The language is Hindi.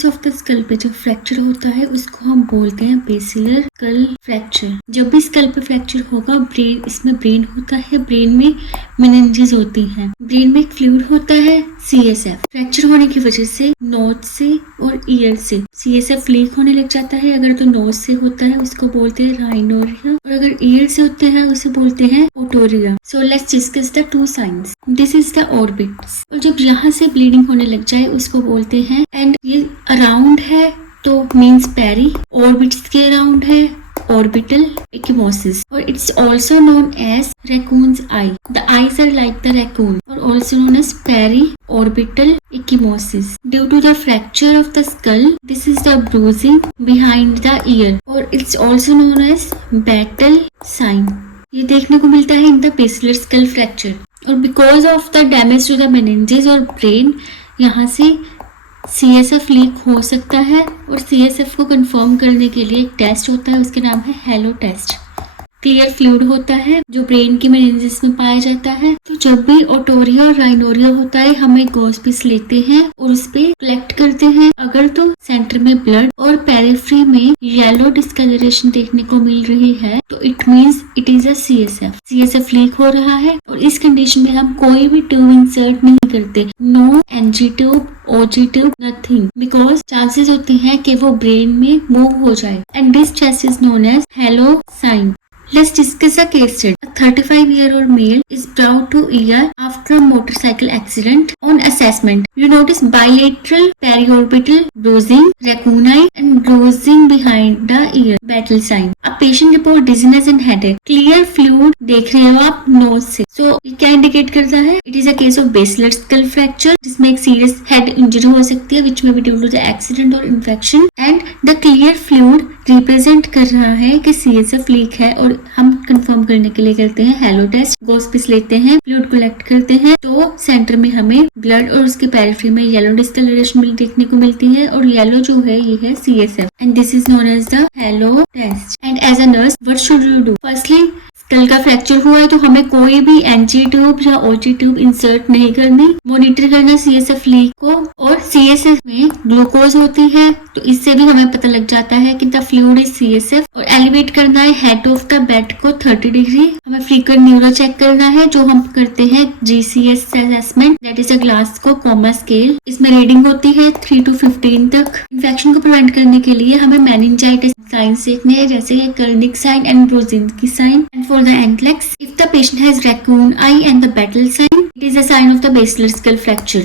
बेस ऑफ द स्कल पे जो फ्रैक्चर होता है उसको हम बोलते हैं बेसिलर स्कल फ्रैक्चर। जब भी स्कल पे फ्रैक्चर होगा इसमें ब्रेन होता है, ब्रेन में मेनिंजेस होती हैं, ब्रेन में एक फ्लूइड होता है CSF। फ्रैक्चर होने की वजह से नोज से और ईयर से CSF लीक होने लग जाता है। अगर तो नोज से होता है उसको बोलते हैं राइनोरिया, और अगर ईयर से होते हैं उसे बोलते हैं otorrhoea. So let's discuss the two science. This is the orbits, और जब यहाँ से ब्लीडिंग होने लग जाए उसको बोलते हैं, एंड ये अराउंड है तो मीन्स पेरी, ऑर्बिट्स के अराउंड है orbital ecchymosis, or it's also known as raccoon's eye. The eyes are like the raccoon, or also known as peri-orbital ecchymosis. Due to the fracture of the skull, this is the bruising behind the ear, or it's also known as battle sign. ये देखने को मिलता है in the basilar skull fracture. और because of the damage to the meninges और brain, यहाँ से CSF लीक हो सकता है, और CSF को कंफर्म करने के लिए एक टेस्ट होता है, उसके नाम है हेलो टेस्ट। क्लियर फ्लूइड होता है जो ब्रेन की मेनिंजेस में पाया जाता है। तो जब भी ओटोरिया और राइनोरिया होता है हम एक गॉस पीस लेते हैं और उस पे कलेक्ट करते हैं। अगर तो सेंटर में ब्लड और पेरिफेरी में येलो डिस्कलरेशन देखने को मिल रही है तो it means it is a CSF leak हो रहा है, और इस कंडीशन में हम कोई भी ट्यूब इंसर्ट नहीं करते, no NG tube, OG tube, nothing, because chances होते हैं कि वो ब्रेन में मूव हो जाए, and this test is known as halo sign. Let's discuss a case study. A 35-year-old male is brought to ER after a motorcycle accident. On assessment, you notice bilateral periorbital bruising, raccoon eye, and bruising behind the ear, battle sign. A patient report dizziness and headache. Clear fluid देख रहे हो आप नोज से। So ये क्या इंडिकेट करता है? It is a case of basilar skull fracture, जिसमें एक serious head injury हो सकती है, which may be due to the accident or infection, and the clear fluid represent कर रहा है कि CSF लीक है, और हम कंफर्म करने के लिए करते हैं हेलो टेस्ट, गॉस पीस लेते हैं, फ्लूइड कलेक्ट करते हैं, तो सेंटर में हमें ब्लड और उसके पेरिफेरी में येलो डिस्कलरेशन देखने को मिलती है, और येलो जो है ये है CSF, and this is known as the halo test. And as a nurse what should you do? Firstly skull का फ्रैक्चर हुआ है तो हमें कोई भी NG ट्यूब या OG ट्यूब इंसर्ट नहीं करनी, मॉनिटर करना CSF लीक को, और CSF में ग्लूकोज होती है तो इससे भी हमें पता लग जाता है कि द फ्लूइड इज CSF, और एलिवेट करना है हेड ऑफ द बेड को 30 डिग्री। हमें फ्रीक्वेंट न्यूरो चेक करना है जो हम करते हैं GCS assessment, that is a Glasgow coma scale. इसमें रीडिंग होती है 3 to 15 तक। इन्फेक्शन को प्रिवेंट करने के लिए हमें मेनिंजाइटिस साइंस देखने हैं, जैसे Kernig sign and Brudzinski sign. And for the NCLEX, if the patient has raccoon eye and the battle sign, it is a sign of the basilar skull fracture.